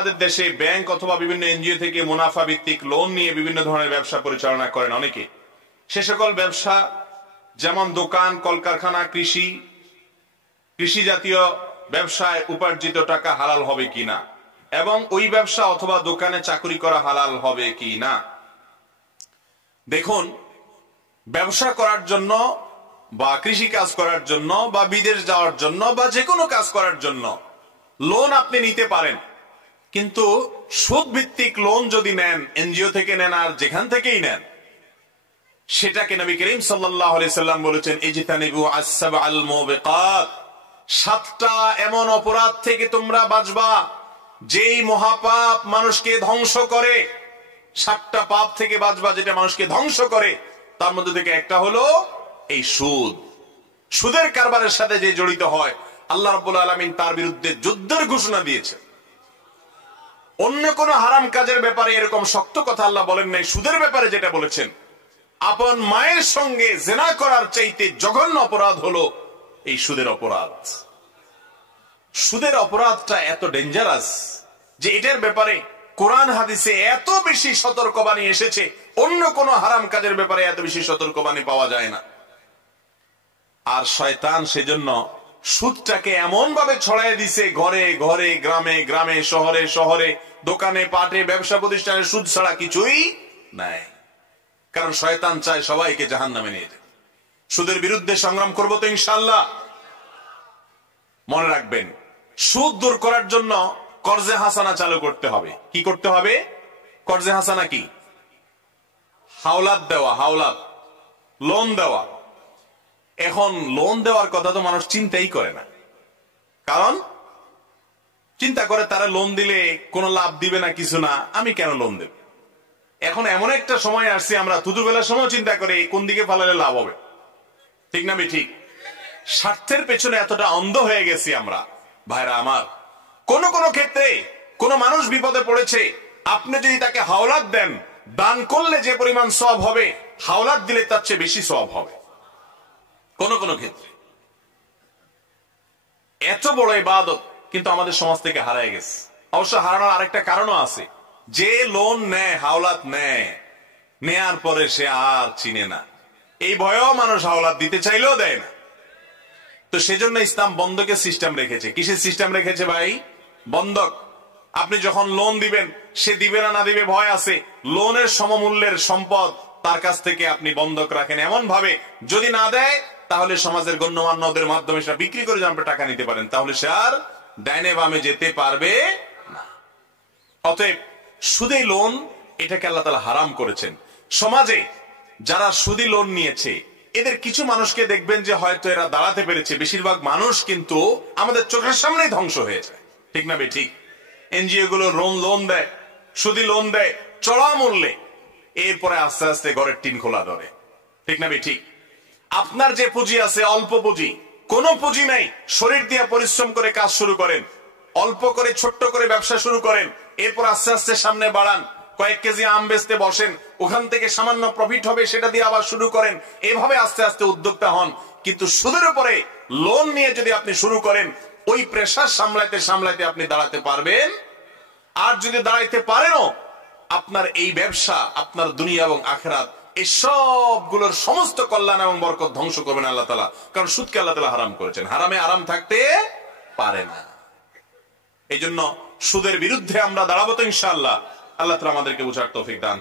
আমাদের দেশে ব্যাংক অথবা বিভিন্ন এনজিও থেকে মুনাফা ভিত্তিক লোন নিয়ে বিভিন্ন ধরনের ব্যবসা পরিচালনা করেন অনেকে। সে সকল ব্যবসা যেমন দোকান, কলকারখানা, কৃষি জাতীয় ব্যবসায় উপার্জিত টাকা হালাল হবে কিনা এবং ওই ব্যবসা অথবা দোকানে চাকরি করা হালাল হবে কিনা। দেখুন, ব্যবসা করার জন্য বা কৃষি কাজ করার জন্য বা বিদেশ যাওয়ার জন্য বা যে কোনো কাজ করার জন্য লোন আপনি নিতে পারেন, কিন্তু সুদ ভিত্তিক লোন যদি নেন, এনজিও থেকে নেন আর যেখান থেকেই নেন, সেটাকে নবী করিম সাল্লাল্লাহু আলাইহি সাল্লাম বলেছেন, ইজতানিবু আস-সাবআল মুবিকাত, 7টা এমন অপরাধ থেকে তোমরা বাঁচবা যেই মহাপাপ মানুষকে ধ্বংস করে। 7টা পাপ থেকে বাঁচবা যেটা মানুষকে ধ্বংস করে। তার মধ্যে থেকে একটা হলো এই সুদ। সুদের কারবারের সাথে যে জড়িত হয়, আল্লাহ রাব্বুল আলামিন তার বিরুদ্ধে যুদ্ধের ঘোষণা দিয়েছে। অন্য কোন হারাম কাজের ব্যাপারে এরকম শক্ত কথা আল্লাহ বলেন নাই। সুদের ব্যাপারে যেটা বলেছেন, আপন মায়ের সঙ্গে জিনা করার চাইতে জঘন্য অপরাধ হলো এই সুদের অপরাধ। সুদের অপরাধটা এত ডেঞ্জারাস যে এটার ব্যাপারে কোরআন হাদিসে এত বেশি সতর্কবাণী এসেছে, অন্য কোন হারাম কাজের ব্যাপারে এত বেশি সতর্কবাণী পাওয়া যায় না। আর শয়তান সেজন্য সুদটাকে এমন ভাবে ছড়াই দিছে, ঘরে ঘরে, গ্রামে গ্রামে, শহরে শহরে, দোকানে পাটে, ব্যবসা প্রতিষ্ঠানে সুদ ছাড়া কিছুই নাই। কারণ শয়তান চায় সবাইকে জাহান্নামে নিয়ে যেতে। সুদের বিরুদ্ধে সংগ্রাম করবো তো ইনশাআল্লাহ। মনে রাখবেন, সুদ দূর করার জন্য কর্জে হাসানা চালু করতে হবে। কি করতে হবে? কর্জে হাসানা কি? হাওলাত দেওয়া, হাওলাত, লোন দেওয়া। এখন লোন দেওয়ার কথা তো মানুষ চিন্তাই করে না, কারণ চিন্তা করে তারা লোন দিলে কোনো লাভ দিবে না, কিছু না, আমি কেন লোন দেব। এখন এমন একটা সময় আসছে, আমরা থুতুবেলার সময় চিন্তা করে কোন দিকে ফালালে লাভ হবে। ঠিক না? ঠিক। স্বার্থের পেছনে এতটা অন্ধ হয়ে গেছি আমরা। ভাইরা আমার, কোন কোন ক্ষেত্রে কোন মানুষ বিপদে পড়েছে, আপনি যদি তাকে হাওলাত দেন, দান করলে যে পরিমাণ সওয়াব হবে, হাওলাত দিলে তার চেয়ে বেশি সওয়াব হবে কোন কোন ক্ষেত্রে। এত বড় ইবাদত কিন্তু আমাদের সমাজ থেকে হারায় গেছে। অবশ্য হারানোর আরেকটা কারণও আছে। যে লোন নেয়, হাওলাত নেয়, নেয়ার পরে সে আর চিনে না, এই ভয়েও মানুষ হাওলাত দিতে চাইলেও দেয় না। তো সেজন্য ইসলাম বন্ধকের সিস্টেম রেখেছে। কিসের সিস্টেম রেখেছে ভাই? বন্ধক। আপনি যখন লোন দিবেন, সে দিবে না না দিবে ভয় আছে, লোনের সমমূল্যের সম্পদ তার কাছ থেকে আপনি বন্ধক রাখেন এমন ভাবে, যদি না দেয় তাহলে সমাজের গণ্যমান্যদের মাধ্যমে সেটা বিক্রি করে আপনি টাকা নিতে পারেন, তাহলে সে আর ডাইনে বামে যেতে পারবে না। অতএব সুদে লোন, এটাকে আল্লাহ তাআলা হারাম করেছেন। সমাজে যারা সুদি লোন নিয়েছে, এদের কিছু মানুষকে দেখবেন যে হয়তো এরা দাঁড়াতে পেরেছে, বেশিরভাগ মানুষ কিন্তু আমাদের চোখের সামনেই ধ্বংস হয়ে যায়। ঠিক না ঠিক? এনজিও গুলো লোন দেয়, সুদি লোন দেয় চড়া মূল্যে, এরপরে আস্তে আস্তে ঘরের টিন খোলা ধরে। ঠিক না ঠিক? আপনার যে পুঁজি আছে, অল্প পুঁজি, কোন পুঁজি নাই, শরীর দিয়ে পরিশ্রম করে কাজ শুরু করেন, অল্প করে ছোট্ট করে ব্যবসা শুরু করেন, এরপর আস্তে আস্তে সামনে বাড়ান, কয়েক কেজি আম বেচতে বসেন, ওখান থেকে সামান্য প্রফিট হবে, সেটা দিয়ে আবার শুরু করেন, এভাবে আস্তে আস্তে উদ্যোক্তা হন। কিন্তু সুদের উপরে লোন নিয়ে যদি আপনি শুরু করেন, ওই প্রেসার সামলাইতে সামলাইতে আপনি দাঁড়াতে পারবেন। আর যদি দাঁড়াইতে পারেনও, আপনার এই ব্যবসা আপনার দুনিয়া এবং আখিরাত এই সবগুলোর সমস্ত কল্যাণ এবং বরকত ধ্বংস করবেন আল্লাহ তাআলা। কারণ সুদকে আল্লাহ তাআলা হারাম করেছেন, হারামে আরাম থাকতে পারে না। এই জন্য সুদের বিরুদ্ধে আমরা দাঁড়াবো তো ইনশাআল্লাহ। আল্লাহ তাআলা আমাদেরকে বুঝার তৌফিক দান।